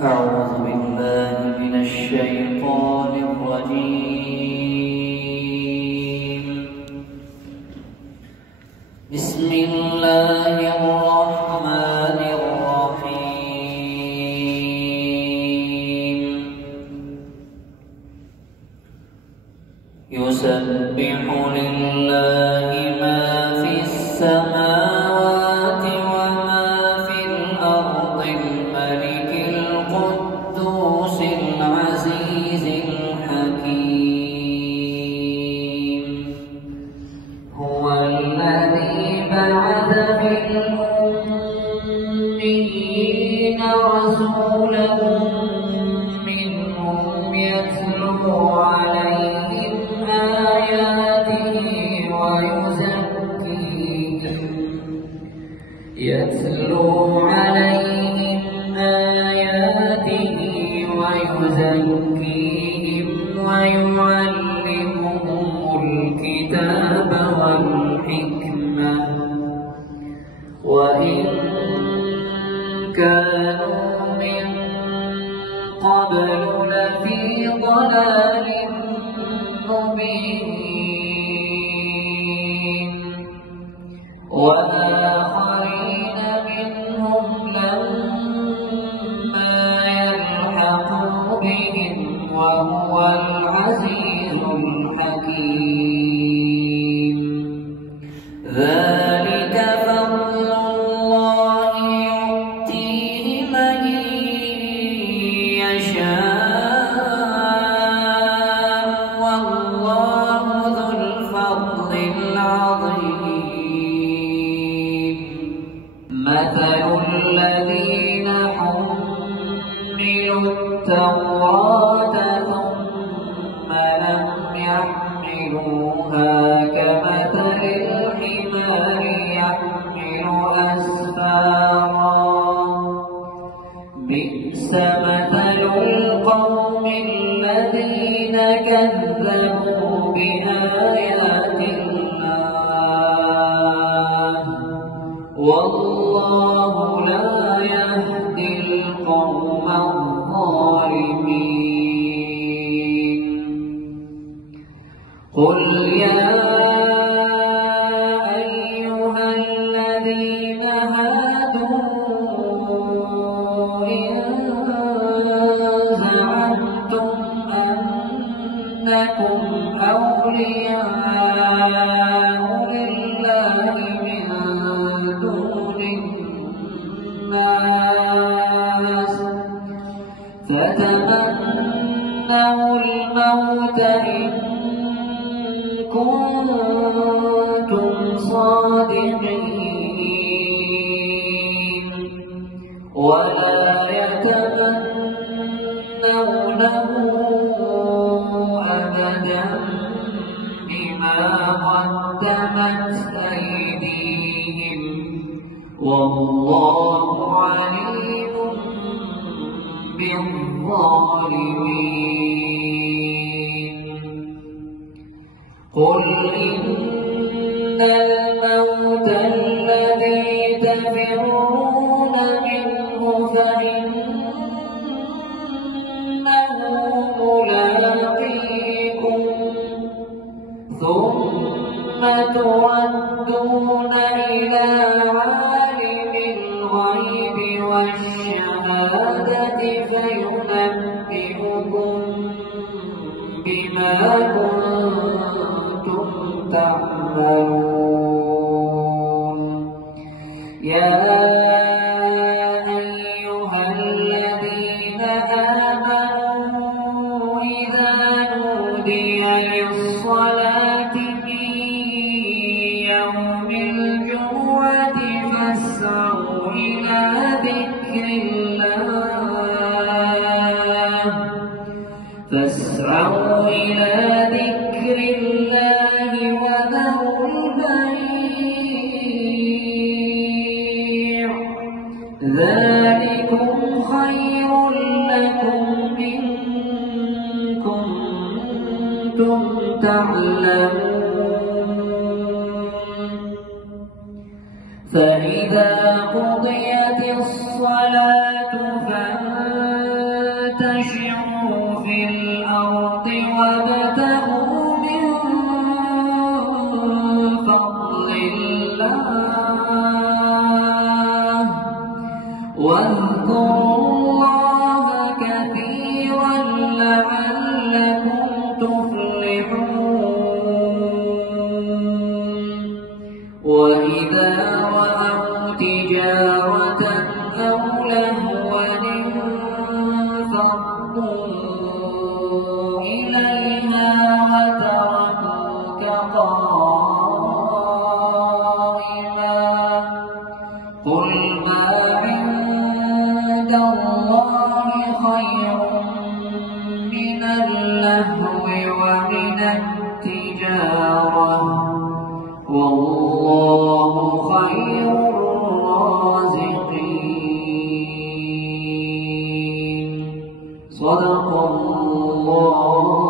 أعوذ بالله من الشيطان الرجيم. بسم الله الرحمن الرحيم. يسبح لله ما في السماوات وما في الأرض الملك القدوس العزيز الحكيم. هو الذي بعث في الأميين رسولا منهم يتلو عليهم آياته ويزكيهم ويعلمهم الكتاب والحكمة وإن كانوا من قبل لفي ضلال مبين. وآخرين منهم لما يلحقوا بهم وهو العزيز الحكيم. ذلك فضل الله يؤتيه من يشاء والله ذو الفضل العظيم. مثل الذين حملوا التوراة ثم لم يحملوها كمثل الحمار يحمل أسفارا بئس مثل القوم الذين كذبوا بآيات الله والله لا يهدي القوم الظالمين. قل يا أيها الذين هادوا إن زعمتم أنكم أولياء لله من دون الناس فتمنوا الموت إن كنتم صادقين ولا يتمنونه أبدا بما قدمت أيديهم والله عليم بالظالمين. قل إن الموت الذي تفرون منه فإنه ملاقيكم ثم تردون إلى عالم الغيب والشهادة فينبئكم بما كنتم تعملون. يا أيها الذين آمنوا إذا نودي للصلاة من يوم الجمعة فاسعوا إلى ذكر الله وذروا البيع ذلكم خير لكم إن كنتم تعلمون. فإذا قضيت الصلاة فانتشروا واذكروا الله كثيرا لعلكم تفلحون وإذا رأوا تجارة أو لهوا انفضوا إليها وتركوك قائما قل ما عند الله خير من اللهو ومن التجارة والله خير الرازقين صدق الله.